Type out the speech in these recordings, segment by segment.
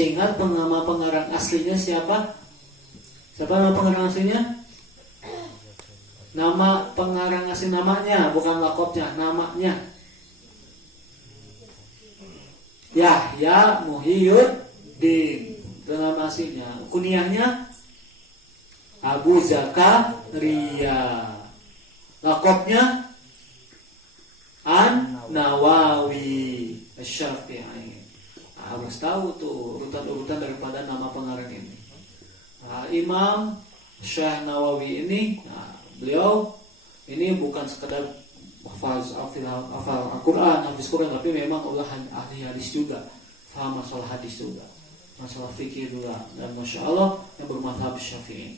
Masih ingat nama pengarang aslinya siapa? Siapa nama pengarang aslinya? Nama pengarang asli, namanya, bukan lakopnya, namanya. Yahya Muhyiddin, itu nama aslinya. Kunyahnya Abu Zakaria. Lakopnya An-Nawawi Asy-Syafi'i. Harus tahu tuh urutan-urutan daripada nama pengarang ini. Imam Syekh Nawawi ini, beliau ini bukan sekedar hafal Al-Quran, hafiz Quran, tapi memang Allah ahli hadis juga, faham masalah hadis juga, masalah fikih juga, dan masya Allah yang bermadzhab Syafi'i.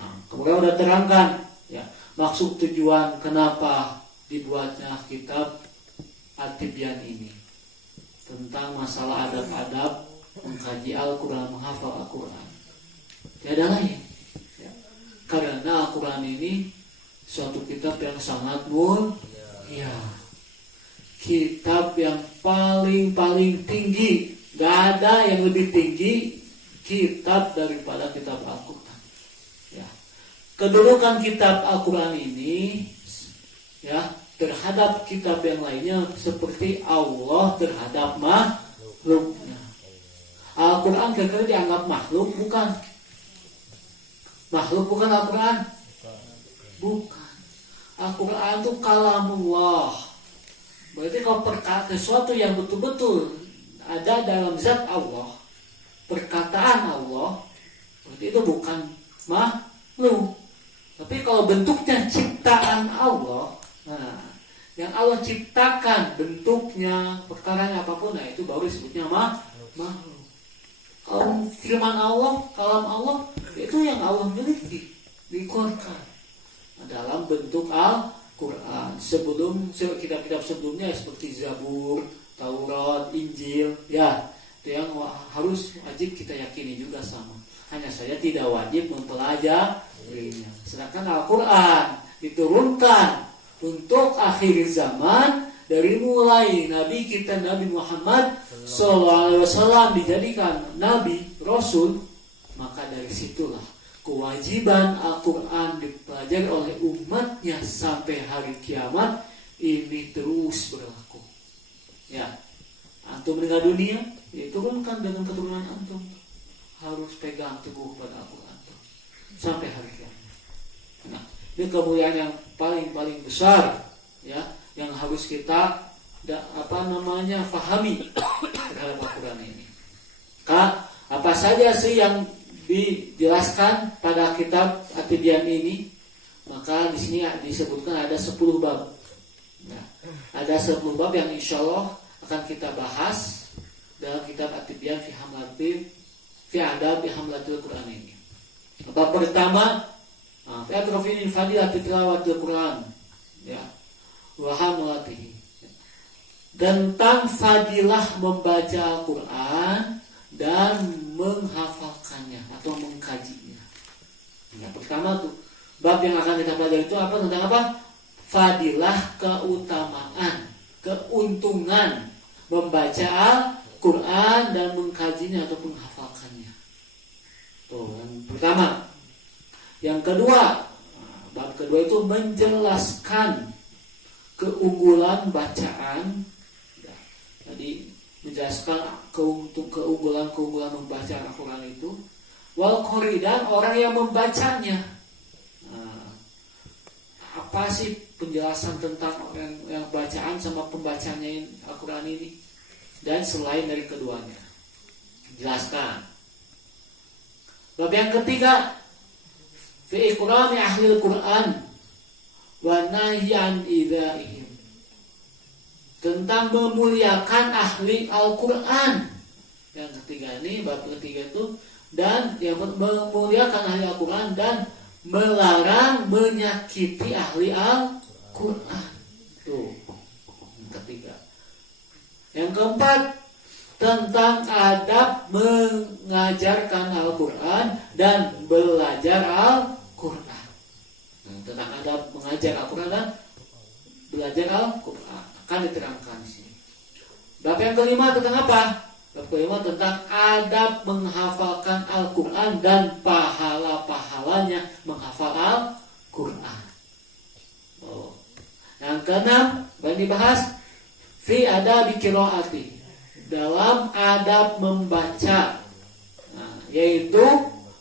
Nah, kemudian udah terangkan ya maksud tujuan kenapa dibuatnya kitab At-Tibyan ini, tentang masalah adab-adab mengkaji Al-Quran, menghafal Al-Quran. Tiada lain ya. Karena Al-Quran ini suatu kitab yang sangat mulia, kitab yang paling tinggi. Gak ada yang lebih tinggi kitab daripada kitab Al-Quran ya. Kedudukan kitab Al-Quran ini ya terhadap kitab yang lainnya seperti Allah terhadap makhluknya. Al-Quran kira-kira dianggap makhluk bukan? Makhluk bukan Al-Quran? Bukan. Al-Quran itu kalamullah. Berarti kalau sesuatu yang betul-betul ada dalam zat Allah, perkataan Allah, berarti itu bukan makhluk. Tapi kalau bentuknya ciptaan Allah, nah, yang Allah ciptakan bentuknya, perkaranya apapun, nah itu baru disebutnya makhluk. Kalau firman Allah, kalam Allah, itu yang Allah miliki di Quran dalam bentuk Al-Quran. Sebelum kitab-kitab sebelumnya seperti Zabur, Taurat, Injil, ya itu yang harus wajib kita yakini juga sama. Hanya saja tidak wajib mempelajarinya. Sedangkan Al-Quran diturunkan untuk akhir zaman, dari mulai Nabi kita Nabi Muhammad SAW dijadikan Nabi Rasul, maka dari situlah kewajiban Al-Quran dipelajari oleh umatnya sampai hari kiamat ini terus berlaku. Ya, antum meninggal dunia, diturunkan dengan keturunan antum, harus pegang teguh pada Al-Quran sampai hari kiamat. Nah, ini kemuliaan yang paling besar ya, yang harus kita fahami terhadap Al-Quran ini. Apa saja sih yang dijelaskan pada kitab At-Tibyan ini? Maka di sini disebutkan ada 10 bab. Nah, ada 10 bab yang insya Allah akan kita bahas dalam kitab At-Tibyan fi adab hamlatil Quran ini. Bab pertama, fi atrafin fadilatil tilawatil Quran, ya, wa hamlatihi, tentang fadilah membaca Al-Quran dan menghafalkannya atau mengkajinya. Yang pertama tuh bab yang akan kita pelajari itu apa? Tentang apa? Fadilah, keutamaan, keuntungan membaca Al-Quran dan mengkajinya atau menghafalkannya. Tuh, yang pertama. Yang kedua, bab kedua itu menjelaskan keunggulan bacaan. Ya, tadi menjelaskan keunggulan membaca Al-Quran itu. Wal qori, dan orang yang membacanya. Nah, apa sih penjelasan tentang orang yang bacaan sama pembacanya Al-Quran ini? Dan selain dari keduanya, jelaskan. Bab yang ketiga, fi ikrami ahli Al-Quran wa nahyan idzaihim, tentang memuliakan ahli Al-Quran. Yang ketiga ini, bab ketiga itu, dan yang memuliakan ahli Al-Quran dan melarang menyakiti ahli Al-Quran. Tuh, yang ketiga. Yang keempat, tentang adab mengajarkan Al-Quran dan belajar Al-Quran. Tentang adab mengajar Al-Quran dan belajar Al-Quran akan diterangkan di sini. Bab yang kelima tentang apa? Bab kelima tentang adab menghafalkan Al-Quran dan pahala-pahalanya menghafal Al-Quran. Yang keenam yang dibahas fi adabi qiraati, dalam adab membaca, yaitu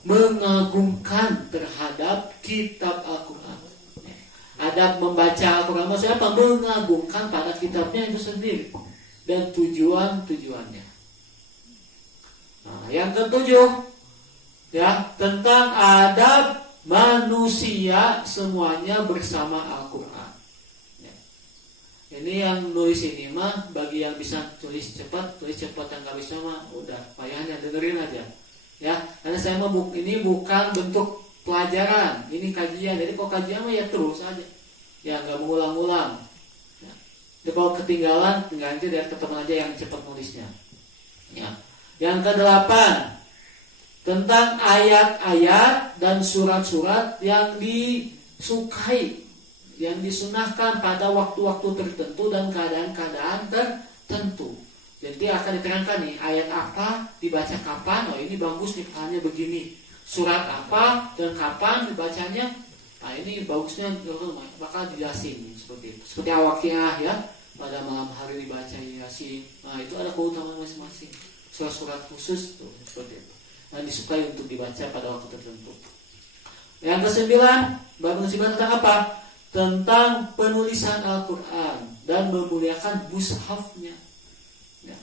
mengagungkan terhadap kitab Al-Quran. Adab membaca Al-Quran maksudnya apa? Mengagungkan pada kitabnya itu sendiri dan tujuannya. Yang ketujuh ya, tentang adab manusia semuanya bersama Al-Quran. Ini yang nulis ini mah bagi yang bisa tulis cepat, yang nggak bisa mah udah payahnya dengerin aja. Ya, karena saya mah ini bukan bentuk pelajaran, ini kajian. Jadi kalau kajian mah ya terus aja, ya nggak mengulang-ulang. Ya. Jadi kalau ketinggalan, tinggal nanti dari teman aja yang cepat nulisnya. Ya. Yang kedelapan tentang ayat-ayat dan surat-surat yang disukai, yang disunahkan pada waktu-waktu tertentu dan keadaan-keadaan tertentu. Jadi akan diterangkan nih ayat apa dibaca kapan. Oh ini bagus nih pahalanya begini. Surat apa dan kapan dibacanya. Nah ini bagusnya bakal dijelasin seperti itu. Seperti Al-Waqiah ya, pada malam hari dibaca Yasin. Nah itu ada keutamaan masing-masing. Surat-surat khusus tuh seperti itu. Dan disukai untuk dibaca pada waktu tertentu. Yang kesembilan, bab kesembilan tentang apa? Tentang penulisan Al-Quran dan memuliakan mushafnya. Ya.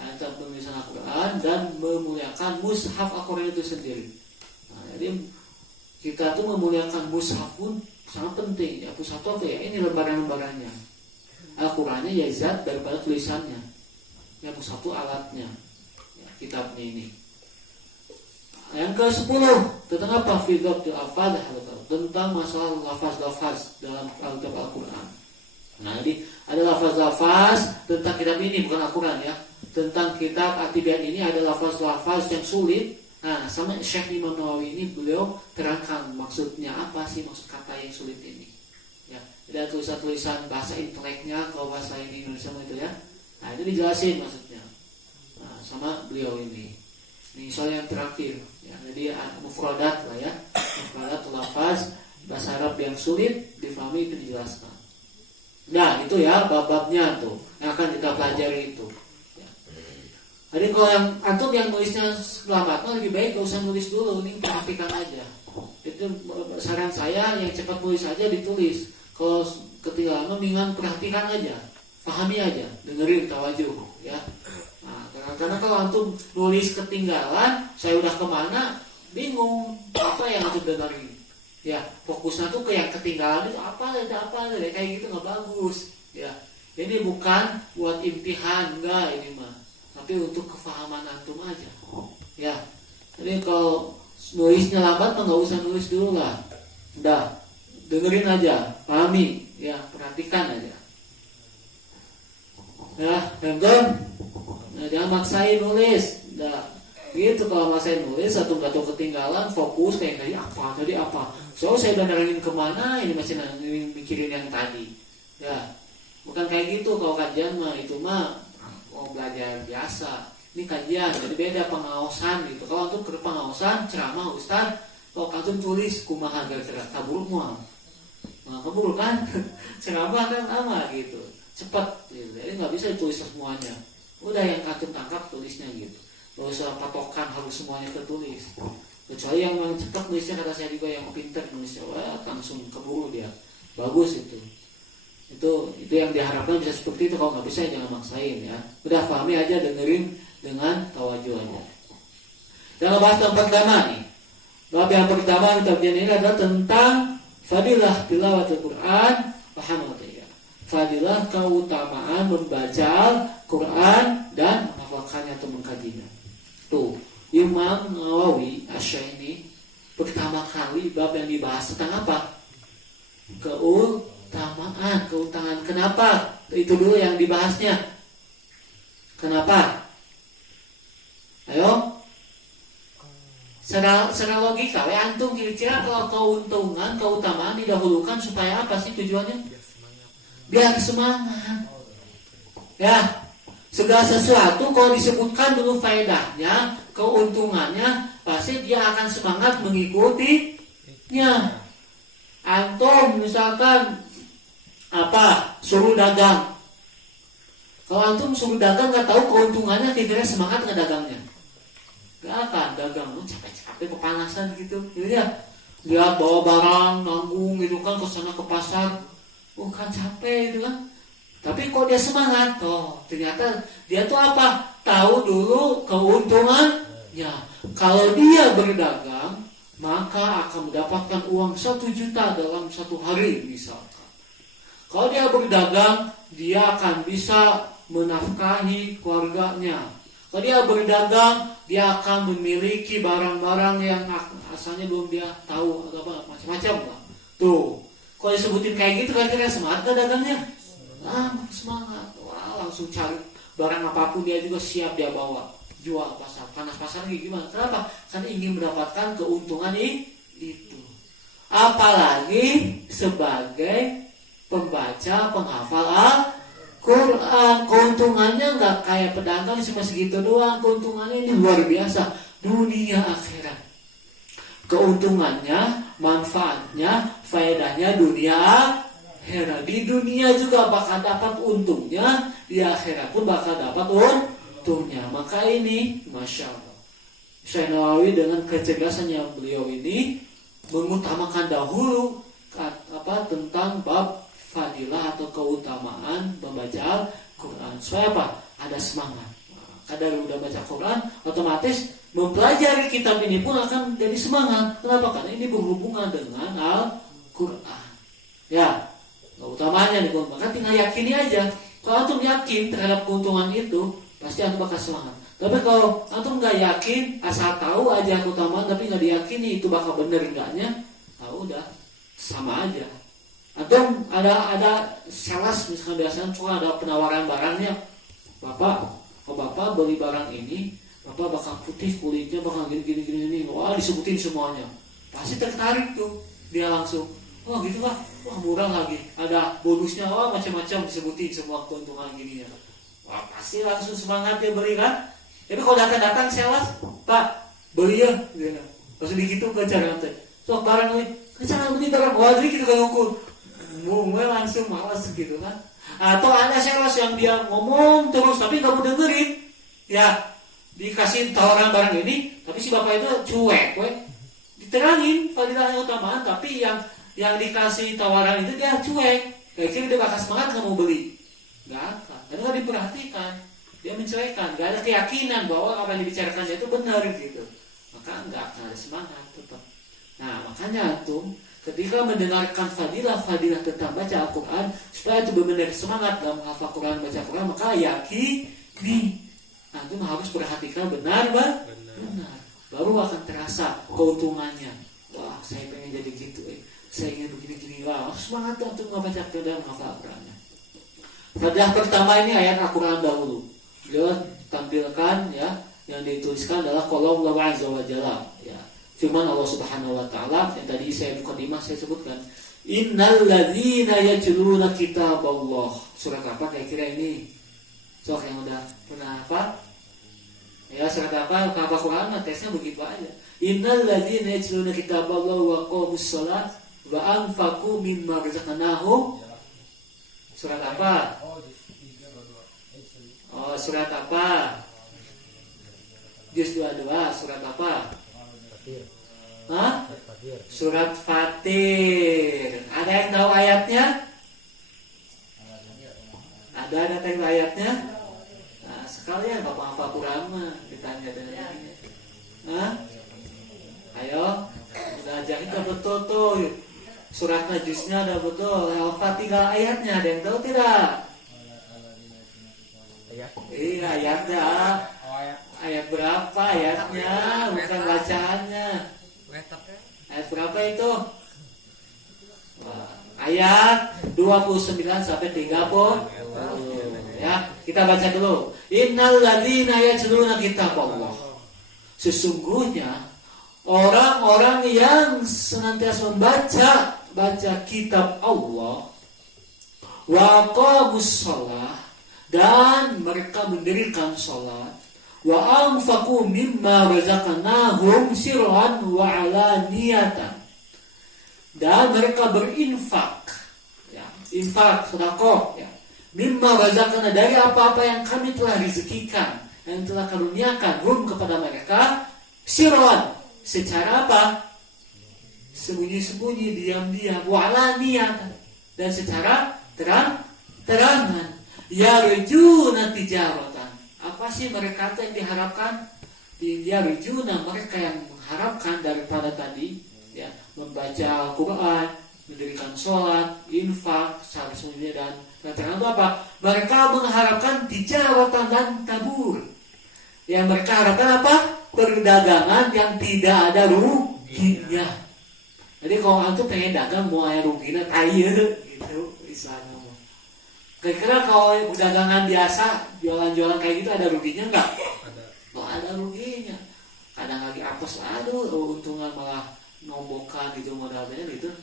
Tentang penulisan Al-Quran dan memuliakan mushaf Al-Quran itu sendiri. Nah, jadi kita tuh memuliakan mushaf pun sangat penting. Ya, mushaf itu apa ya? Ini lembaran-lembarannya. Al-Qurannya ya zat daripada tulisannya. Ya, mushaf itu alatnya. Ya, kitabnya ini. Yang ke-10 tentang apa? Fidabtul afad, tentang masalah lafaz-lafaz dalam Al-Quran. Nah, jadi ada lafaz-lafaz tentang kitab ini, bukan Al-Quran ya. Tentang kitab At-Tibyan ini ada lafaz-lafaz yang sulit. Nah, sama Syekh Imam Nawawi ini beliau terangkan maksudnya apa sih, maksud kata yang sulit ini. Ya, ada tulisan-tulisan bahasa inteleknya kalau bahasa ini Indonesia itu ya. Nah, itu dijelasin maksudnya. Nah, sama beliau ini. Ini soal yang terakhir ya, jadi mufradat lah ya, mufradat lafaz bahasa Arab yang sulit difahami itu dijelaskan. Nah itu ya bab-babnya tuh yang akan kita pelajari itu ya. Jadi kalau yang antum yang nulisnya selamat lebih baik gak usah nulis dulu, ini perhatikan aja. Itu saran saya, yang cepat nulis aja ditulis. Kalau ketinggalan mendingan perhatikan aja, pahami aja, dengerin tawajuh ya. Karena kalau antum nulis ketinggalan, saya udah kemana, bingung apa yang antum dengerin. Ya, fokusnya tuh ke yang ketinggalan itu apa kayak gitu nggak bagus. Ya, ini bukan buat imtihan enggak ini mah, tapi untuk kefahaman antum aja. Ya, jadi kalau nulisnya lambat nggak usah nulis dulu lah. Udah, dengerin aja, pahami, ya perhatikan aja. Ya, dan nah, jangan maksain nulis. Nah, gitu kalau maksain nulis satu nggak tahu ketinggalan, fokus kayak tadi apa. So saya udah nerangin kemana, ini masih mikirin yang tadi. Ya, bukan kayak gitu kalau kajian mah, itu mah mau belajar biasa. Ini kajian, jadi beda pengawasan gitu. Kalau antum ke pengawasan, ceramah ustaz, kalau antum tulis kumaha gara-gara kabur mual. Nah, kabur kan? Ceramah kan lama gitu, cepat gitu. Jadi nggak bisa ditulis semuanya. Udah yang antum tangkap tulisnya gitu. Gak usah patokan harus semuanya tertulis. Kecuali yang cepat nulisnya, kata saya juga yang pintar nulisnya, wah langsung keburu dia. Bagus itu. Itu yang diharapkan bisa seperti itu. Kalau nggak bisa jangan maksain ya. Udah pahami aja, dengerin dengan tawajuh aja. Dan bahas yang pertama nih. Bab yang pertama kita ini adalah tentang fadilah tilawatul Quran wa hamdulillah. Fadilah keutamaan membaca Al-Quran dan menghafalkannya atau mengkajinya. Tuh, Imam Nawawi Asy-Syafi'i pertama kali bab yang dibahas tentang apa? Keutamaan. Kenapa? Itu dulu yang dibahasnya. Kenapa? Ayo. Secara logika, antum kira-kira kalau keutamaan didahulukan supaya apa sih tujuannya? Biar semangat. Ya. Segala sesuatu kalau disebutkan dulu faedahnya, keuntungannya, pasti dia akan semangat mengikutinya. Antum misalkan suruh dagang. Kalau antum suruh dagang nggak tahu keuntungannya, kira-kira semangat nggak dagangnya? Gak akan dagang, lu capek-capek kepanasan gitu, ya. Lihat bawa barang nanggung gitu kan ke sana ke pasar, kan capek gitu kan. Tapi kok dia semangat, ternyata dia tuh tahu dulu keuntungannya. Kalau dia berdagang, maka akan mendapatkan uang 1 juta dalam 1 hari misalkan. Kalau dia berdagang, dia akan bisa menafkahi keluarganya. Kalau dia berdagang, dia akan memiliki barang-barang yang asalnya belum dia tahu macam-macam lah. Tuh, kalau disebutin kayak gitu kira-kira semangat gak dagangnya? Semangat. Langsung cari barang apapun dia juga siap dia bawa, jual pasar. Panas-pasaran gimana? Kenapa? Karena ingin mendapatkan keuntungan itu. Apalagi sebagai pembaca, penghafal Al-Quran, keuntungannya nggak kayak pedagang cuma segitu doang. Keuntungannya ini luar biasa, dunia akhirat. Keuntungannya, manfaatnya, faedahnya dunia akhirat. Di dunia juga bakal dapat untungnya, di akhirat pun bakal dapat untungnya. Maka ini, Masya Allah, Syekh Nawawi dengan kecerdasannya beliau ini mengutamakan dahulu tentang bab fadilah atau keutamaan membaca Al-Quran. Supaya ada semangat. Kadang udah baca Quran, otomatis mempelajari kitab ini pun akan jadi semangat. Kenapa? Karena ini berhubungan dengan Al-Quran. Ya. Utamanya nih, maka tinggal yakini aja. Kalau antum yakin terhadap keuntungan itu, pasti antum bakal semangat. Tapi kalau antum nggak yakin, asal tahu aja keutamaan tapi nggak diyakini itu bakal bener enggaknya, udah sama aja. Antum ada sales misalnya, biasanya suka ada penawaran barangnya, Bapak beli barang ini, Bapak bakal putih kulitnya, bakal gini, wah disebutin semuanya, pasti tertarik tuh dia langsung. Gitu lah, murah lagi, ada bonusnya, macam-macam disebutin semua keuntungan gini ya. Pasti langsung semangat dia beli kan. Tapi kalau datang sales, Pak beli ya, gitu. Langsung digitu ke cara nanti. So barang beli, cara beli barang jadi gitu kan ukur. Mulai langsung malas gitu kan. Atau ada sales yang dia ngomong terus tapi nggak mau dengerin, ya dikasih tawaran barang ini, tapi si bapak itu cuek, diterangin fadilahnya utamaan, tapi yang dikasih tawaran itu dia cuek, kira-kira dia bakal semangat nggak mau beli, nggak akan, karena nggak diperhatikan, dia mencuekkan, nggak ada keyakinan bahwa apa yang dibicarakannya itu benar gitu, maka nggak akan ada semangat tetap. Nah makanya tuh ketika mendengarkan fadilah tentang baca Al-Quran, supaya itu benar-benar semangat dalam menghafal Quran, baca Quran, maka yakini, antum harus perhatikan benar, baru akan terasa keuntungannya. Wah saya pengen jadi gitu, saya ingin begini-gini, semangat tuh untuk membaca dan menghafal Al-Qurannya. Fadilah pertama ini ayat Al-Quran dahulu. Beliau tampilkan ya, yang dituliskan adalah qaul Allah azza wa jalla, ya. Firman Allah Subhanahu wa taala yang tadi saya saya sebutkan. Innal ladzina yatluna kitaballah. Surat apa kira-kira ini? Sok yang udah pernah apa? Ya surat apa? Apa Quran tesnya begitu aja. Innal ladzina yatluna kitaballah wa aqamus shalah wa anfaqu mimma razaqnahum. Surat apa? Surat apa? Juz 22, surat apa? Surat Fatir. Ada yang tahu ayatnya? Ada yang tahu ayatnya? Nah, sekalian Bapak hafal Quran ditanya dengan ini. Ayo, udah ajakin udah betul tuh. Surat najusnya ada betul. Al-Fatihah ayatnya ada yang tahu tidak? Iya ayatnya. Ayat berapa ayatnya? Bukan bacaannya. Ayat berapa itu? Ayat 29 sampai 30. Ya, kita baca dulu. Innal ladzina yatluna kitaballah. Sesungguhnya orang-orang yang senantiasa baca kitab Allah, wa aqamus shalah, dan mereka mendirikan sholat, wa anfaqu mimma razaqnahum sirran wa alaniyatan, dan mereka berinfak, ya, infak sedekah, ya, mimma razaqna, dari apa-apa yang kami telah rezekikan, yang telah karuniakan hum kepada mereka, sirran, secara apa? Sembunyi-sembunyi, diam-diam, wa alaniyatan, dan secara terang-terangan. Yarjuna tijaratan, apa sih mereka yang diharapkan? Yarjuna, mereka yang mengharapkan daripada tadi, ya, membaca Al-Quran, mendirikan sholat, infak, saling sembunyi dan terang itu apa? Mereka mengharapkan tijaratan dan tabur. Yang mereka harapkan apa? Perdagangan yang tidak ada ruginya. Jadi kalau antum pengen dagang mau ada ruginya, kaya gitu istilahnya. Kira-kira kalau perdagangan biasa, jualan-jualan kayak gitu ada ruginya nggak? Oh, ada ruginya. Kadang lagi apes, aduh, untungan malah nombokkan gitu modalnya gitu.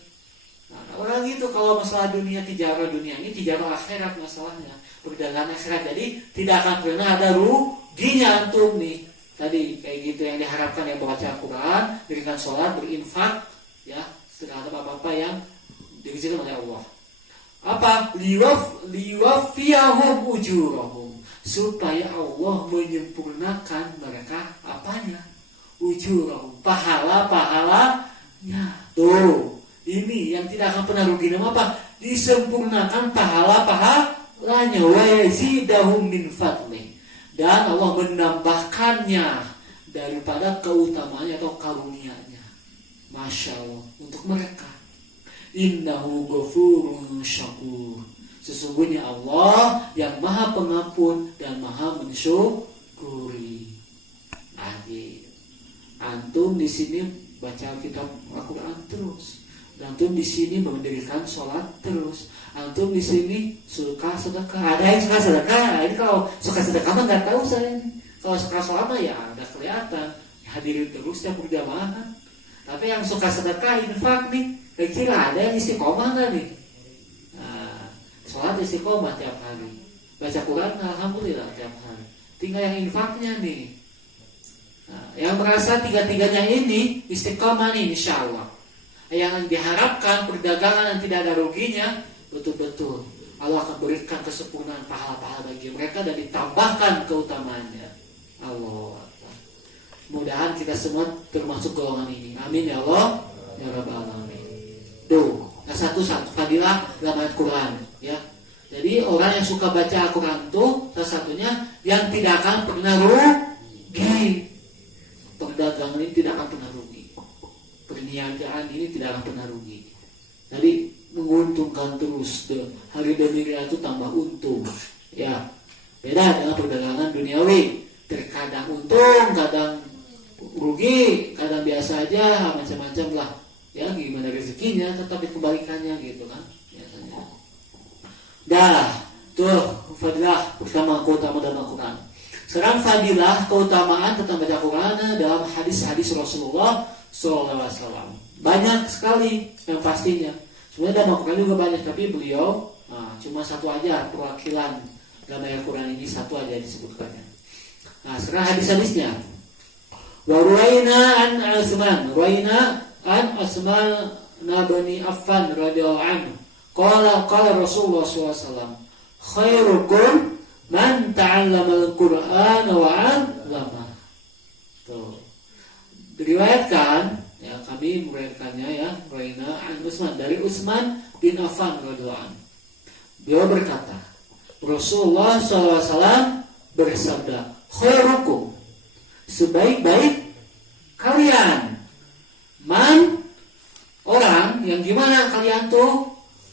Nah, orang gitu kalau masalah dunia, tijarah dunia ini tijarah akhirat masalahnya, perdagangan akhirat. Jadi tidak akan pernah ada ruginya antum nih. Tadi kayak gitu yang diharapkan, yang baca Al-Quran, berikan sholat, berinfak, ya, terhadap apa-apa yang diizinkan oleh Allah. Apa? Liwafiyahum ujurahum, supaya Allah menyempurnakan mereka apanya? Ujurahum, pahala-pahalanya. Tuh, ini yang tidak akan pernah rugi. Nama apa? Disempurnakan pahala-pahalanya. Wa yazidahum min fadlih, dan Allah menambahkannya daripada keutamaannya atau karunia-Nya. Masya Allah untuk mereka. Innahu ghafurun syakur, sesungguhnya Allah yang maha pengampun dan maha mensyukuri. Nah, antum di sini baca kitab Al-Quran terus, antum di sini mendirikan sholat terus, antum di sini suka sedekah. Ada yang suka sedekah. Ini kalau suka sedekah mah nggak tahu saya ini. Kalau suka sholat mah ya udah kelihatan, hadirin terus setiap berjamaah kan. Tapi yang suka sedekah, infak nih, kira ada yang istiqomah nggak nih? Nah, sholat istiqomah tiap hari, baca Quran alhamdulillah tiap hari. Tinggal yang infaknya nih. Nah, yang merasa tiga-tiganya ini istiqomah nih, insya Allah. Yang diharapkan perdagangan yang tidak ada ruginya, betul-betul Allah akan berikan kesempurnaan pahala-pahala bagi mereka dan ditambahkan keutamaannya. Allah. Mudah-mudahan kita semua termasuk golongan ini. Amin ya Allah, ya Rabbal alamin. Tuh, satu-satu fadilah dalam ayat Quran, ya. Jadi orang yang suka baca Al-Quran tuh salah satunya yang tidak akan pernah rugi. Perdagangan ini tidak akan pernah rugi. Perniagaan ini tidak akan pernah rugi. Jadi menguntungkan terus, hari demi hari itu tambah untung, ya. Beda dengan perdagangan duniawi. Terkadang untung, kadang rugi, kadang biasa aja, macam-macam lah. Ya, gimana rezekinya, tetap dikembalikannya gitu kan, biasanya. Dah, tuh fadilah pertama keutamaan dalam Al-Quran. Sekarang fadilah keutamaan tentang baca Quran dalam hadis-hadis Rasulullah SAW. Banyak sekali yang pastinya. Sebenarnya dalam Al-Quran juga banyak, tapi beliau cuma satu aja perwakilan dalam Al-Quran ini, satu aja disebutkannya. Nah, sekarang hadis-hadisnya. Wa ruwaina an Utsman, ruwaina an Utsman bin Affan radhiyallahu anhu. Qala Rasulullah SAW, khairukum man ta'allama al-Qur'ana wa 'allama. Tuh. Diriwayatkan, ya, kami meriwayatkannya, ya, ruwaina an Utsman, dari Utsman bin Affan radhiyallahu anhu. Beliau berkata, Rasulullah SAW bersabda, khairukum, sebaik-baik kalian, man, orang yang gimana kalian tuh,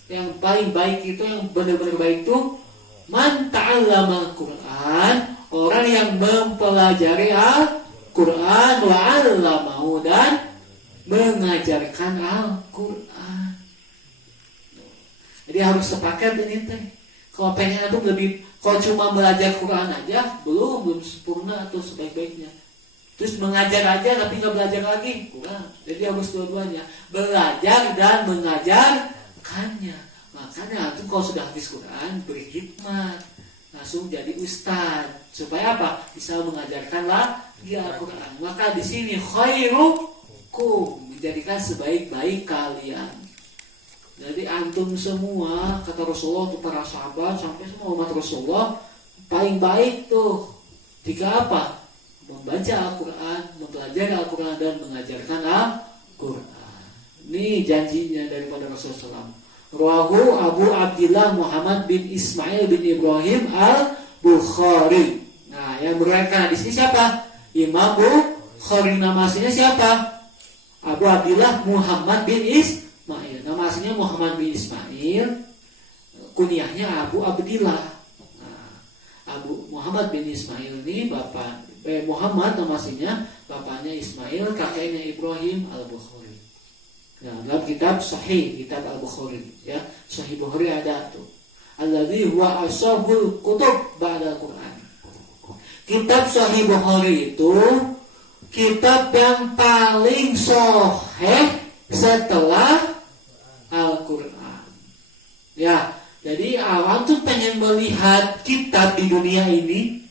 yang paling baik itu, yang benar-benar baik tuh, man ta'allama al-Quran, orang yang mempelajari Al-Quran, wa 'allamahu, dan mengajarkan Al-Quran. Jadi harus sepakat ini teh. Kalau pengen itu lebih, kalau cuma belajar Quran aja belum sempurna atau sebaik-baiknya. Terus mengajar aja tapi nggak belajar lagi, kurang. Jadi harus dua-duanya, belajar dan mengajarkannya. Makanya itu kalau sudah habis Quran beri hikmat. langsung jadi ustad. Supaya apa? Bisa mengajarkanlah Al-Quran. Maka di sini khairukum, menjadikan sebaik-baik kalian. Jadi antum semua, kata Rasulullah, untuk para sahabat sampai semua umat Rasulullah, paling baik tuh jika apa? Membaca Al-Quran, mempelajari Al-Quran, dan mengajarkan Al-Quran. Ini janjinya daripada Rasulullah SAW. Rawahu Abu Abdillah Muhammad bin Ismail bin Ibrahim Al-Bukhari. Nah, yang meriwayatkan di sini siapa? Imam Bukhari. Nama aslinya siapa? Abu Abdillah Muhammad bin Ismail. Nama aslinya Muhammad bin Ismail. Kunyahnya Abu Abdillah. Nah, Abu Muhammad bin Ismail ini bapak Muhammad nama aslinya, bapaknya Ismail, kakeknya Ibrahim Al-Bukhari. Nah, dalam kitab Sahih, kitab Al-Bukhari, ya, Sahih Bukhari ada tuh. Alladzi huwa ashabul kutub ba'da Al-Quran. Kitab Sahih Bukhari itu kitab yang paling sahih setelah Al-Quran. Ya, jadi awal tuh pengen melihat kitab di dunia ini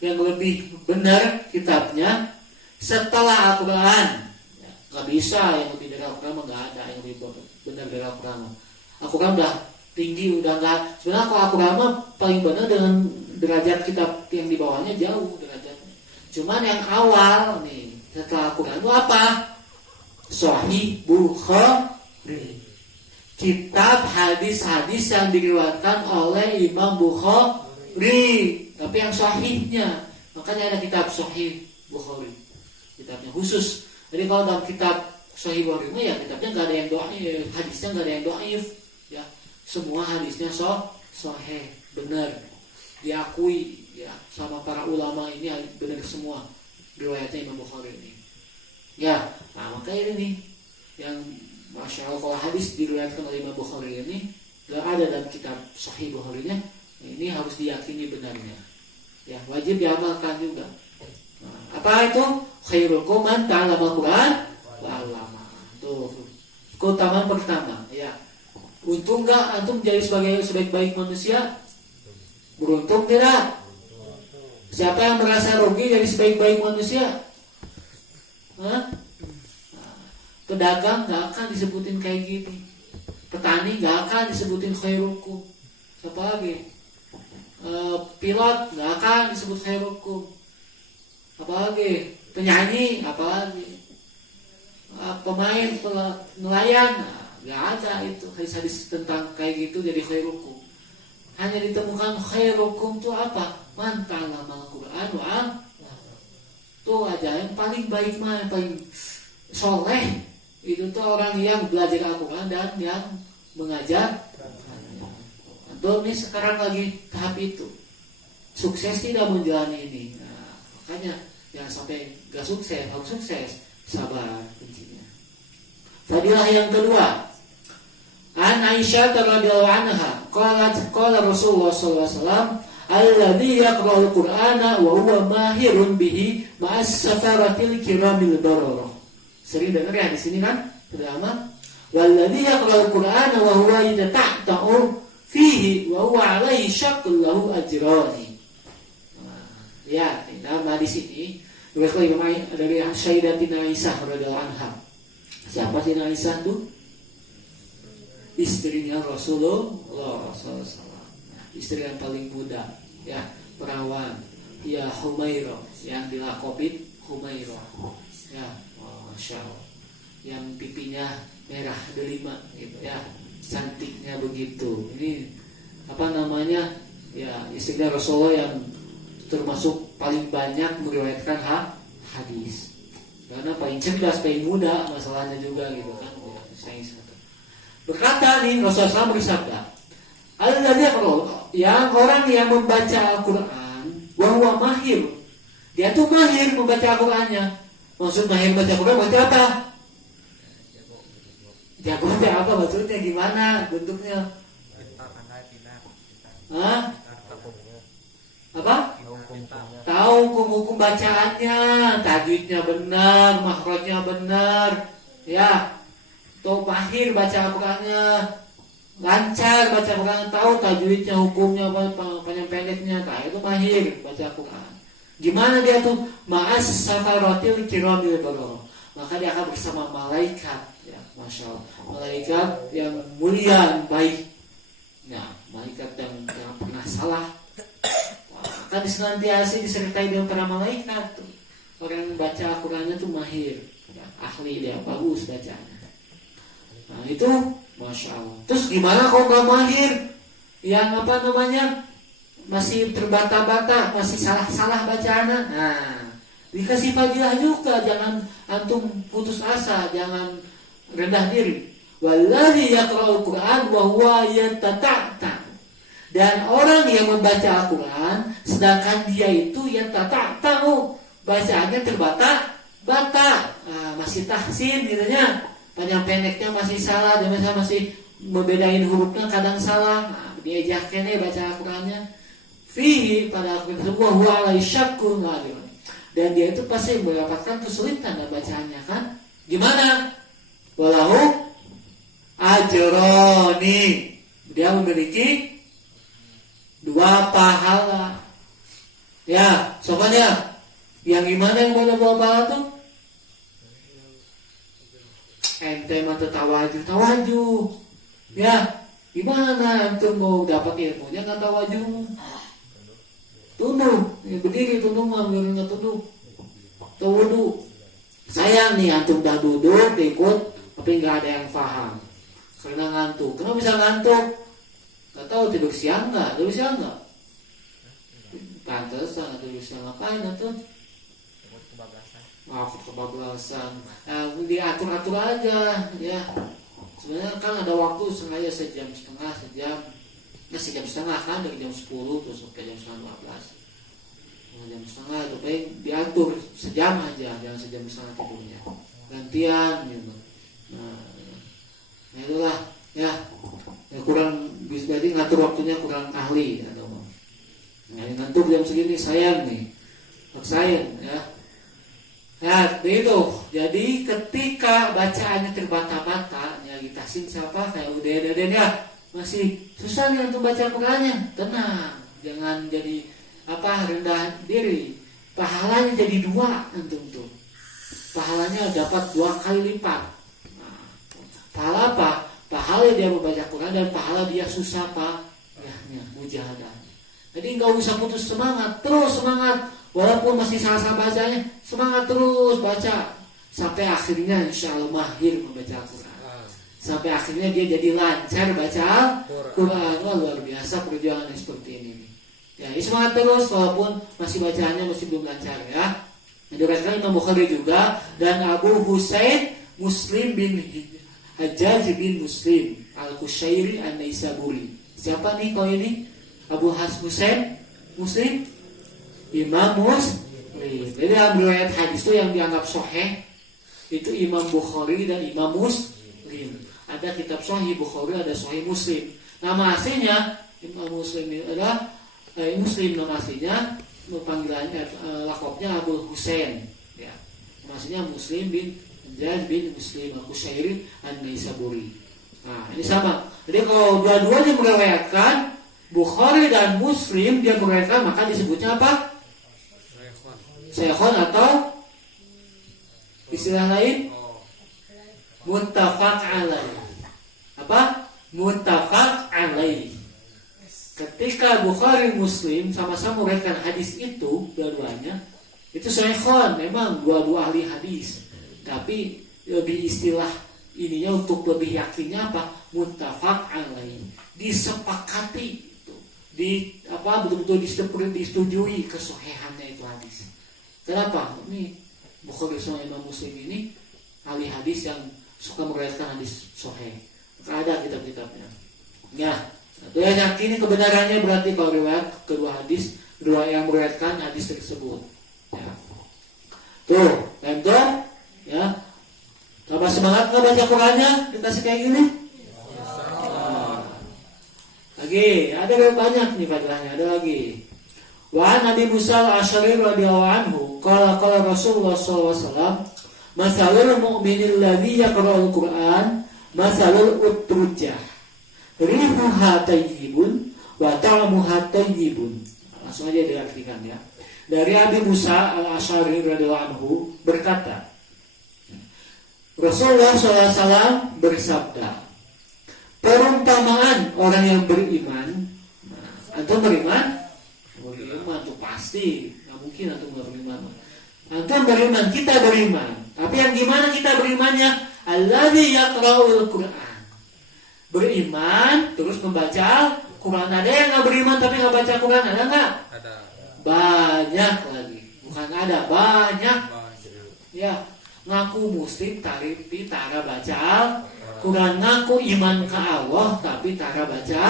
yang lebih benar kitabnya setelah Al-Quran. Ya, gak bisa yang lebih dari Al-Quran, gak ada yang lebih benar dari Al-Quran. Al-Quran udah tinggi, udah gak. Sebenarnya kalau Al-Quran paling benar dengan derajat kitab yang di bawahnya jauh derajatnya. Cuman yang awal nih setelah Al-Quran itu apa? Sahih Bukhari. Kitab hadis-hadis yang diriwayatkan oleh Imam Bukhari, tapi yang sahihnya. Makanya ada kitab Sahih Bukhari, kitabnya khusus. Jadi kalau dalam kitab Sahih Bukhari ya kitabnya nggak ada yang dhaif, hadisnya nggak ada yang dhaif, ya semua hadisnya sahih, benar, diakui ya sama para ulama, ini benar semua riwayatnya Imam Bukhari ini. Ya, nah makanya ini yang Masya Allah, kalau hadis diriwayatkan oleh Imam Bukhari ini nggak ada dalam kitab Sahih Bukhari-nya, ini harus diyakini benarnya. Ya, wajib diamalkan juga. Nah, apa itu? Khairukum man ta'allama Al-Quran wa 'allama. Tuh, keutamaan pertama, ya. Untung enggak antum menjadi sebaik-baik manusia? Beruntung tidak? Siapa yang merasa rugi jadi sebaik-baik manusia? Hah? Nah, pedagang enggak akan disebutin kayak gini. Petani enggak akan disebutin khairukum. Siapa lagi? Pilot nggak akan disebut khairukum. Apalagi penyanyi, apalagi pemain, nelayan, nggak ada itu hadis-hadis tentang kayak gitu jadi khairukum. Hanya ditemukan khairukum itu apa? Man ta'allama Al-Quran wa 'allama. Tuh aja yang paling baik mah, yang paling soleh itu tuh orang yang belajar Al-Quran dan yang mengajar. Tuh ini sekarang lagi tahap itu. Sukses tidak menjalani ini. Nah, makanya jangan sampai gak sukses, harus sukses. Sabar kuncinya. Fadilah yang kedua. An Aisyah radhiyallahu anha, qala Rasulullah sallallahu alaihi wasallam, alladzi yaqra'ul Qur'ana wa huwa mahirun bihi ma'as safaratil kiramil bararah. Sering dengar ya di sini kan? Pertama, walladzi yaqra'ul Qur'ana wa huwa yatata'u fihi wa huwa alaihi syaqqul lahu ajrani. Ya, nama di sini dari Sayyidatina Aisyah radhiyallahu anha. Siapa sih Aisyah itu? Istrinya Rasulullah SAW. Istri yang paling muda, ya, perawan, ya Humairah, yang dilakobin Humairah. Ya, Masya Allah. Yang pipinya merah delima gitu ya. Cantiknya begitu. Ini apa namanya? Ya, istrinya Rasulullah yang termasuk paling banyak meriwayatkan hadis. Karena paling cerdas, paling muda masalahnya juga gitu kan. Ya, berkata nih Rasulullah bersabda, yang orang yang membaca Al-Quran wa huwa mahir. Dia tuh mahir membaca Al-Qurannya. Maksud mahir membaca Al-Quran berarti apa? Jagonya apa maksudnya, gimana bentuknya? Hah? Apa? Tahu hukum-hukum bacaannya, tajwidnya benar, makhrajnya benar, ya. Tahu mahir baca Al-Qur'annya. lancar baca Quran, tahu tajwidnya, hukumnya, panjang pendeknya, itu mahir baca Quran. Gimana dia tuh? Ma'as safaratil kiramil bararah. Maka dia akan bersama malaikat, ya, masya Allah, malaikat yang mulia, yang baik, ya, malaikat yang tidak pernah salah. Akan disenantiasa disertai dengan para malaikat tuh. Orang yang baca Qurannya tuh mahir, ya, ahli dia, bagus bacanya. Nah itu masya Allah. Terus gimana kalau nggak mahir, yang apa namanya, masih terbata-bata, masih salah-salah bacaan? Nah, dikasih fadilah juga, jangan antum putus asa, jangan rendah diri. Wallazi yaqra'ul Qur'an wa huwa yatata'ta. Dan orang yang membaca Al-Qur'an sedangkan dia itu yatata'u, bacaannya terbata-bata. Nah, masih tahsin gitu nya. Panjang pendeknya masih salah, dan masih membedain hurufnya kadang salah. Nah, dia jakene baca Al-Qur'annya fihi pada Al-Qur'an wa huwa ala syakkun lagi. Dan dia itu pasti mendapatkan kesulitan dalam bacaannya kan? Gimana? Walahu ajroni. Dia memiliki 2 pahala. Ya, soalnya yang gimana yang boleh 2 pahala tuh? Ente mah tawajuh. Ya, gimana antum mau dapat ilmunya kan tawajuh? Tunduk, ya, berdiri tunduk mah, nggak tunduk. Wudu. Sayang nih antum udah duduk ikut, tapi nggak ada yang paham. Karena ngantuk. Kenapa bisa ngantuk? Nggak tahu tidur siang nggak? Pantesan tidur siang ngapain antum? Kebablasan. Nah, diatur-atur aja, ya. Sebenarnya kan ada waktu sengaja sejam setengah kan, dari jam 10 terus sampai jam 12. Jam setengah itu baik diatur sejam aja, jangan sejam setengah tidurnya. Gantian gitu. Nah itulah ya kurang bisa, jadi ngatur waktunya kurang ahli atau ngantuk jam segini sayang nih. Sayang ya. Nah itu. Jadi ketika bacaannya terbata-bata, ya ditasin siapa kayak Uden ya, masih susah nih untuk baca Qurannya. Tenang, jangan jadi rendah diri. Pahalanya jadi 2 antum tuh. Pahalanya dapat 2 kali lipat. Nah, pahala apa? Pahala dia membaca Quran dan pahala dia susah mujahadah. Jadi nggak usah putus semangat, terus semangat. Walaupun masih salah-salah bacanya, semangat terus baca sampai akhirnya insya Allah mahir membaca Quran. Sampai akhirnya dia jadi lancar baca Quran. Wah, luar biasa perjuangan seperti ini. Ya, semangat terus walaupun masih bacaannya masih belum lancar ya. Diriwayatkan Imam Bukhari juga dan Abu Husain Muslim bin Hajjaj bin Muslim Al-Qushairi An-Naisaburi. Siapa nih kau ini? Abu Husain Muslim Imam Muslim. Jadi dalam riwayat hadis itu yang dianggap sahih itu Imam Bukhari dan Imam Muslim. Ada kitab Sahih Bukhari, ada Sahih Muslim. Nama aslinya Imam Muslim adalah Muslim, nama aslinya panggilannya lakopnya Abu Husain. Ya, nama aslinya Muslim bin Hajjaj bin Muslim Al-Qushairi An-Naisaburi. Nah ini sama. Jadi kalau dua-duanya meriwayatkan, Bukhari dan Muslim dia meriwayatkan, maka disebutnya apa? Syekhon atau istilah lain muttafaq alaih. Apa? Muttafaq alaih. Ketika Bukhari Muslim sama-sama meriwayatkan hadis itu dua-duanya, itu syekhon, memang dua-dua ahli hadis. Tapi lebih istilah ininya untuk lebih yakinnya apa? Muttafaq alaih. Disepakati itu. Betul-betul disetujui kesohihannya itu hadis. Kenapa? Ini Bukhari sama Imam Muslim ini ahli hadis yang suka meriwayatkan hadis sahih. Maka ada kitab-kitabnya. Ya, itu yang yakini kebenarannya berarti kalau riwayat kedua yang meriwayatkan hadis tersebut. Ya. Tuh, tentu ya. Tambah semangat nggak baca Qurannya? Dikasih kayak gini? Nah. Lagi, ada banyak nih padahal, ada lagi. Wa Nabi Musa al-Asy'ari radhiyallahu anhu qala Rasulullah sallallahu alaihi wasallam masalul mu'minil ladzi yaqra'ul Qur'an masalul utrujah rihuha tayyibun wa ta'amuha tayyibun. Langsung aja diartikan ya. Dari Abi Musa al-Asy'ari radhiyallahu anhu berkata, Rasulullah SAW bersabda, perumpamaan orang yang beriman. Antum beriman? Beriman tuh pasti, nggak mungkin antum nggak beriman. Antum beriman, kita beriman. Tapi yang gimana kita berimannya? Alladzi yaqra'ul Qur'an. Beriman terus membaca Quran. Ada yang nggak beriman tapi nggak baca Quran, ada nggak? Ada. Banyak lagi, bukan ada, banyak. Ya, ngaku muslim tapi tara baca Quran, ngaku iman ke Allah tapi tara baca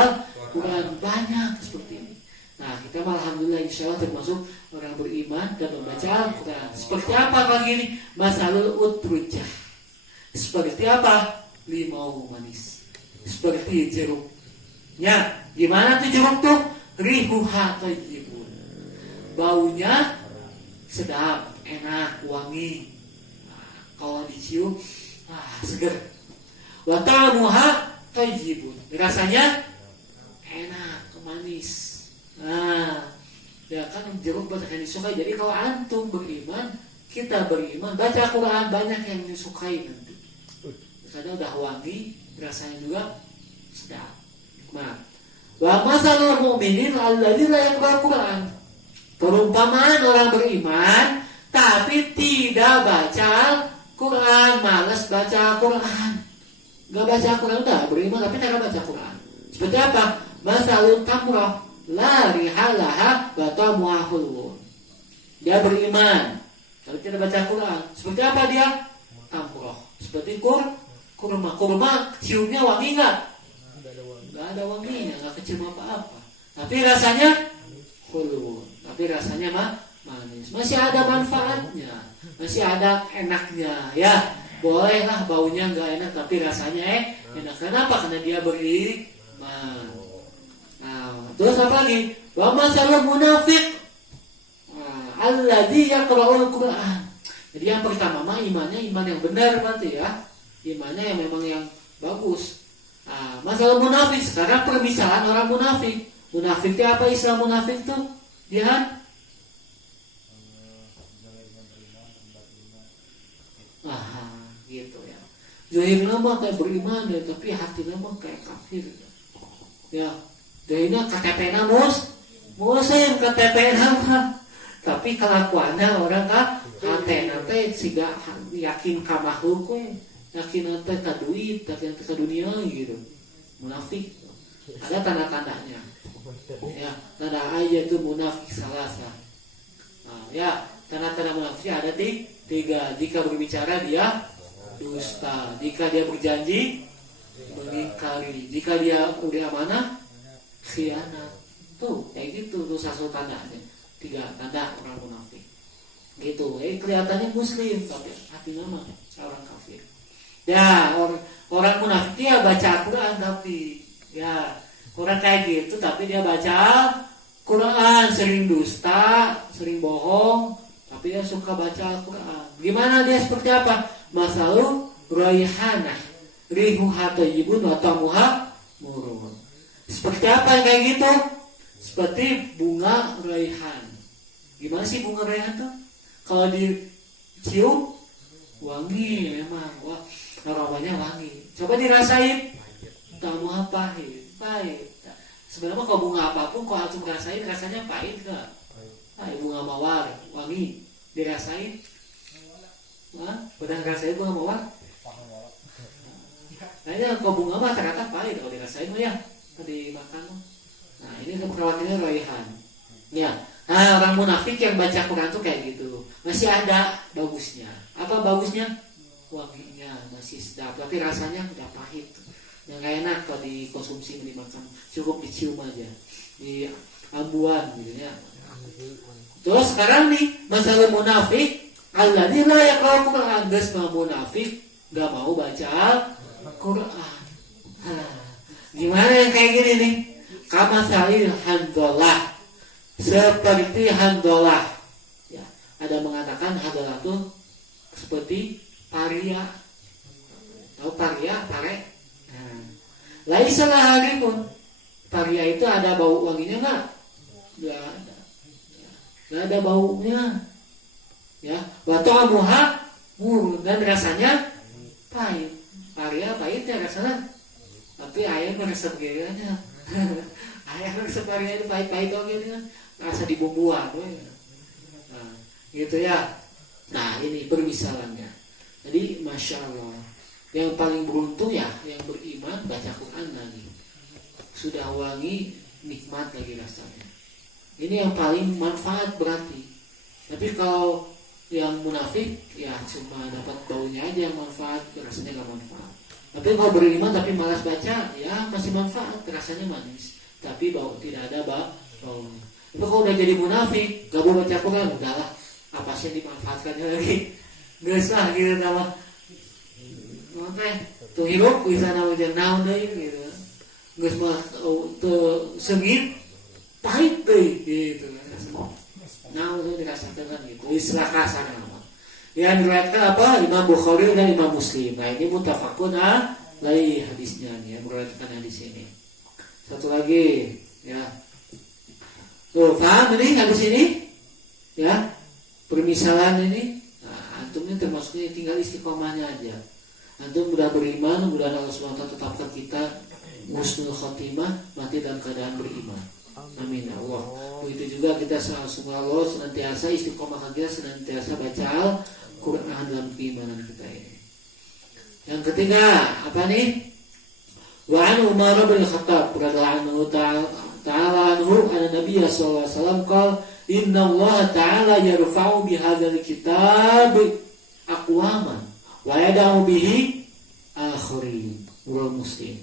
Quran, banyak seperti ini. Nah, kita alhamdulillah insya Allah termasuk orang beriman dan membaca Quran. Seperti apa pagi ini? Masalul utrujah. Seperti apa? Limau manis. Seperti jeruk. Ya, gimana tuh jeruk tuh? Rihuha tayyibun. Baunya sedap, enak, wangi. Nah, kalau dicium, seger. Wa ta'amuha tayyibun. Rasanya enak, manis. Nah, ya kan jeruk banyak yang disukai. Jadi kalau antum beriman, kita beriman, baca Quran, banyak yang disukai nanti. Karena udah wangi, rasanya juga sedap. Nah, wa masalul mu'minin alladzina yaqra'ul Quran. Perumpamaan orang beriman tapi tidak baca Quran, malas baca Quran. Enggak baca Quran, udah beriman tapi tidak baca Quran. Seperti apa? Masalul tamrah la rihalaha wa ta'muha hulwun. Dia beriman tapi tidak baca Quran. Seperti apa dia? Tamrah. Seperti kurma. Kurma ciumnya wangi enggak? Enggak ada wanginya, enggak kecium apa-apa. Tapi rasanya hulwun. Tapi rasanya manis. Masih ada manfaatnya, masih ada enaknya. Ya, bolehlah baunya enggak enak tapi rasanya enak. Kenapa? Karena dia beriman. Nah, terus apa lagi? Wa masalul munafiq alladzi yaqra'ul Qur'an. Jadi yang pertama imannya iman yang benar berarti ya. Imannya yang memang yang bagus. Nah, masalah munafik, sekarang permisalan orang munafik. Munafik itu apa istilah munafik tuh? Ya. Gitu ya. Zahirnya mah kayak beriman ya, tapi hatinya mah kayak kafir. Ya. Zahirnya KTP-nya muslim KTP-nya mah. Tapi kelakuannya orang hatena teh siga yakin ka makhluk we. Yakin teh ka duit, yakin teh ka dunia gitu. Munafik. Ada tanda-tandanya. Ya, tanda ayat itu munafik salasa. Nah, ya, tanda-tanda munafik ada tiga. Jika berbicara dia dusta, jika dia berjanji mengingkari, jika dia udah amanah khianat. Tuh, kayak gitu tuh satu tandanya. 3 tanda orang munafik. Gitu. Kelihatannya muslim tapi hatinya mah orang kafir. Ya, orang munafik dia baca Quran tapi ya orang kayak gitu tapi dia baca Quran, sering dusta, sering bohong, tapi dia suka baca Quran. Gimana dia seperti apa? Masalu raihanah rihuha tayyibun wa ta'muha murun. Seperti apa yang kayak gitu? Seperti bunga raihan. Gimana sih bunga raihan tuh? Kalau dicium wangi memang, wah aromanya wangi. Coba dirasain, ta'muha pahit. Sebenarnya kalau bunga apapun kalau antum rasain rasanya pahit nggak? Bunga mawar wangi, dirasain? Pernah ngerasain bunga mawar? Nah ini kalau bunga mah ternyata pahit kalau dirasain ya, kalau dimakan. Nah ini keperawatnya raihan. Ya, nah orang munafik yang baca Quran tuh kayak gitu. Masih ada bagusnya. Apa bagusnya? Wanginya masih sedap, tapi rasanya udah pahit. Yang gak enak kalau dikonsumsi dimakan, cukup dicium aja di ambuan gitu ya. Terus sekarang nih masalah munafik, alladzina yaqra'ul Qur'an, geus munafik gak mau baca Quran. Gimana yang kayak gini nih? Kama salil handolah, seperti handolah. Ya, ada mengatakan handolah itu seperti paria. Tahu paria, pare? Laisa laha rihun. Paria itu ada bau wanginya enggak? Enggak ada. Enggak ada baunya. Ya, wa ta'amuha murun, dan rasanya pahit. Paria pahit ya rasanya. Tapi ayam merasa begini. Ayam merasa paria itu pahit-pahit oke kan. Rasa dibumbuan we. Nah, gitu ya. Nah, ini permisalannya. Jadi Masya Allah, yang paling beruntung ya yang beriman baca Quran lagi. Sudah wangi, nikmat lagi rasanya. Ini yang paling manfaat berarti. Tapi kalau yang munafik ya cuma dapat baunya aja yang manfaat, rasanya gak manfaat. Tapi kalau beriman tapi malas baca, ya masih manfaat, rasanya manis. Tapi bau tidak ada baunya. Tapi kalau udah jadi munafik, gak mau baca Quran, udahlah. Apa sih yang dimanfaatkannya lagi? Gak sah gitu nama. Oke, tuh hirup bisa nama naon deh gitu. Gak mah sengit, pahit deh gitu. Nah itu dirasakan kan gitu. Istilah kasar nama. Yang diriwayatkan apa? Imam Bukhari dan Imam Muslim. Nah ini muttafaqun alaih hadisnya nih, yang meriwayatkan hadis ini. Satu lagi, ya. Tuh, paham ini hadis ini? Ya, permisalan ini. Nah, antum ini termasuknya tinggal istiqomahnya aja. Antum mudah beriman, mudah Allah SWT tetapkan kita husnul khotimah, mati dalam keadaan beriman. Amin ya Allah. Begitu juga kita semoga Allah senantiasa istiqomah kita, senantiasa baca Al-Quran dalam keimanan kita ini. Yang ketiga, apa nih? Wa an Umar bin Khattab radhiyallahu ta'ala anhu anna Nabiy sallallahu alaihi wasallam qala inna Allah ta'ala yarfa'u bihadzal kitab aqwaman wa yada'u bihi akharin. Riwayat Muslim.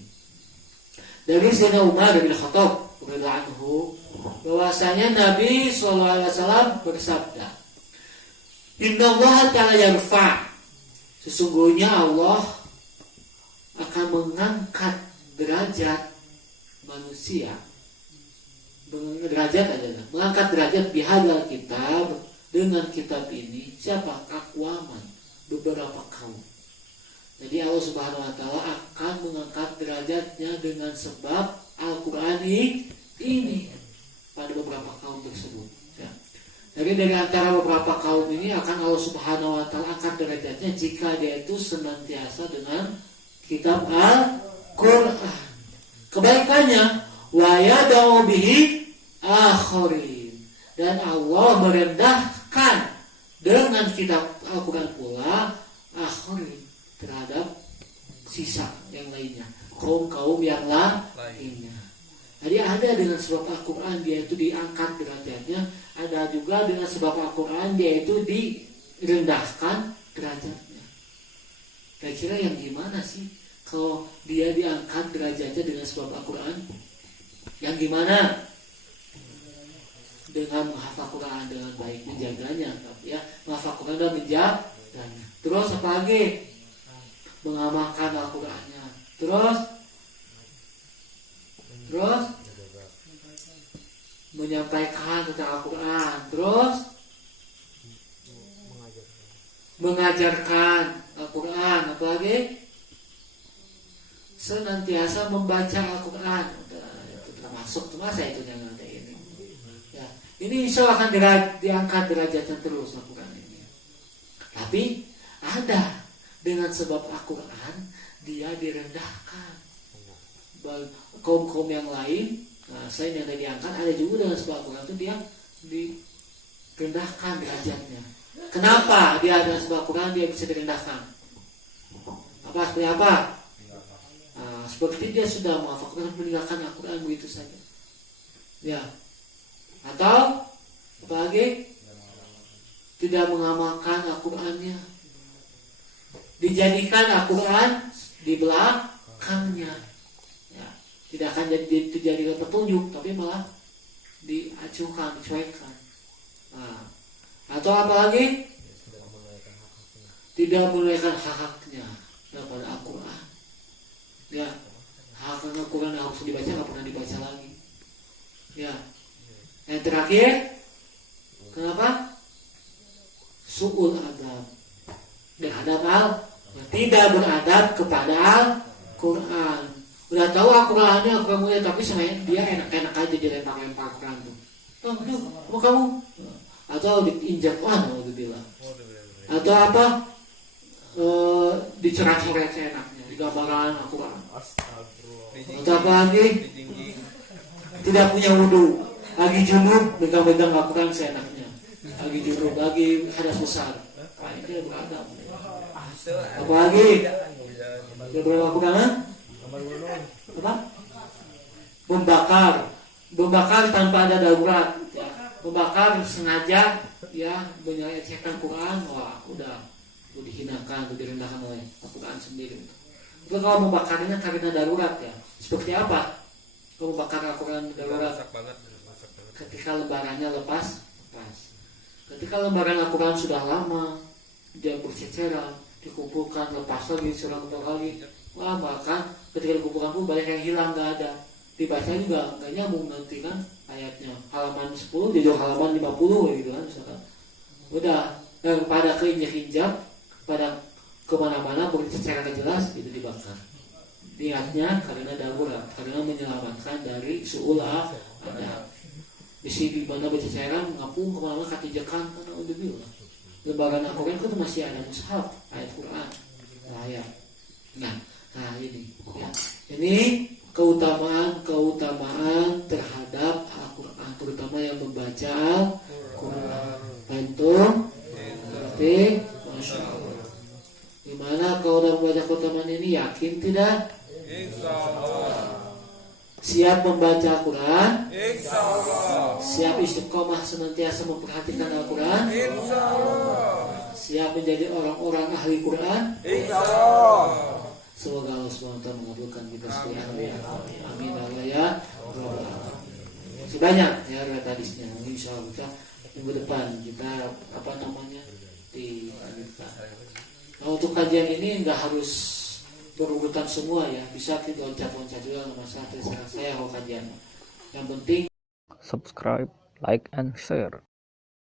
Dari Sayyidina Umar bin Khattab radhiyallahu bahwasanya Nabi sallallahu alaihi wasallam bersabda, inna Allah ta'ala yarfa', sesungguhnya Allah akan mengangkat derajat manusia, derajat aja, mengangkat derajat bihadzal kitab, dengan kitab ini. Siapa? Aqwaman, beberapa kaum. Jadi Allah Subhanahu wa taala akan mengangkat derajatnya dengan sebab Al-Qur'an ini pada beberapa kaum tersebut. Ya. Jadi dari antara beberapa kaum ini akan Allah Subhanahu wa taala angkat derajatnya jika dia itu senantiasa dengan kitab Al-Qur'an. Kebaikannya wa yad'u bihi akharin, dan Allah merendahkan dengan kitab Al-Qur'an pula akharin, terhadap sisa yang lainnya, kaum-kaum yang lainnya. Jadi ada dengan sebab Al-Quran dia itu diangkat derajatnya, ada juga dengan sebab Al-Quran dia itu direndahkan derajatnya. Kira-kira yang gimana sih kalau dia diangkat derajatnya dengan sebab Al-Quran? Yang gimana? Dengan menghafal Quran dengan baik, menjaganya, ya, menghafal Quran dan menjaganya. Terus apa lagi? Mengamalkan Al-Qur'annya. Terus menyampaikan tentang Al-Qur'an. Terus mengajarkan Al-Qur'an. Apalagi senantiasa membaca Al-Qur'an. Itu termasuk masa itu yang ada ini. Ya, ini insya Allah akan diangkat derajatnya terus Al-Qur'an ini. Tapi ada dengan sebab Al-Quran dia direndahkan. Kaum-kaum yang lain, nah, selain yang tadi diangkat, ada juga dengan sebab Al-Quran itu dia direndahkan derajatnya. Kenapa dia dengan sebab Al-Quran dia bisa direndahkan? Seperti apa? Nah, seperti dia sudah menghafal Quran, meninggalkan Al-Quran begitu saja. Ya. Atau apalagi tidak mengamalkan Al-Qurannya, dijadikan Al-Quran di belakangnya, ya, tidak akan dijadikan petunjuk, tapi malah diacuhkan, dicuekkan. Nah, atau apalagi tidak menunaikan hak-haknya daripada Al-Quran. Ya, hak Al-Quran yang harus dibaca nggak pernah dibaca lagi. Ya, yang terakhir, kenapa? Su'ul adab, beradab tidak beradab kepada Al-Quran. Udah tahu Al-Qurannya Al-Quran tapi sebenarnya dia enak-enak aja dilempar-lempar Quran tuh. Oh, sama kamu. Atau diinjak gitu bilang. Atau apa? Dicerak-cerak seenaknya, digambaran Al-Quran. Atau apa lagi? Tidak punya wudhu, lagi junub pegang-pegang Al-Quran seenaknya. Lagi junub, lagi hadas besar. Nah, ini beradab. Apa lagi? Dia berapa Al-Quran? Apa? Membakar tanpa ada darurat, ya. Membakar sengaja, ya, menyelesaikan Quran, wah, udah dihinakan, direndahkan oleh Al-Quran sendiri. Tapi kalau membakarnya karena darurat, ya, seperti apa? Kalau membakar Al-Quran darurat, ketika lembarannya lepas. Ketika lembaran Al-Quran sudah lama, dia berceceran, dikumpulkan, lepas lagi, serang lagi. Wah, bahkan ketika dikumpulkan pun banyak yang hilang, gak ada. Dibaca juga gak nyambung nanti kan ayatnya. Halaman 10 di halaman 50 gitu kan misalkan. Udah, daripada keinjak-injak, pada kemana-mana secara jelas itu dibakar. Niatnya karena darurat, karena menyelamatkan dari su'ula ada. Di sini mana berceceran ngapung kemana-mana katijakan karena udah bilang. Lembaran Al-Quran itu masih ada mushaf ayat Quran ayat. Nah ini ya. Ini keutamaan terhadap Al-Quran, terutama yang membaca Al-Quran. Antum berarti Masya Allah. Gimana kalau udah membaca keutamaan ini, yakin tidak? Insyaallah. Siap membaca Al-Quran? Insyaallah. Siap istiqomah senantiasa memperhatikan Al-Quran? Insyaallah. Siap menjadi orang-orang ahli Quran? Insyaallah. Semoga Allah SWT mengabulkan kita sekalian. Amin ya. Masih banyak ya riwayat hadisnya. Insyaallah minggu depan kita dilanjutkan. Nah, untuk kajian ini nggak harus berurutan semua ya, bisa kita loncat-loncat juga nggak masalah. Terserah saya kalau kajian. Yang penting subscribe, like, and share.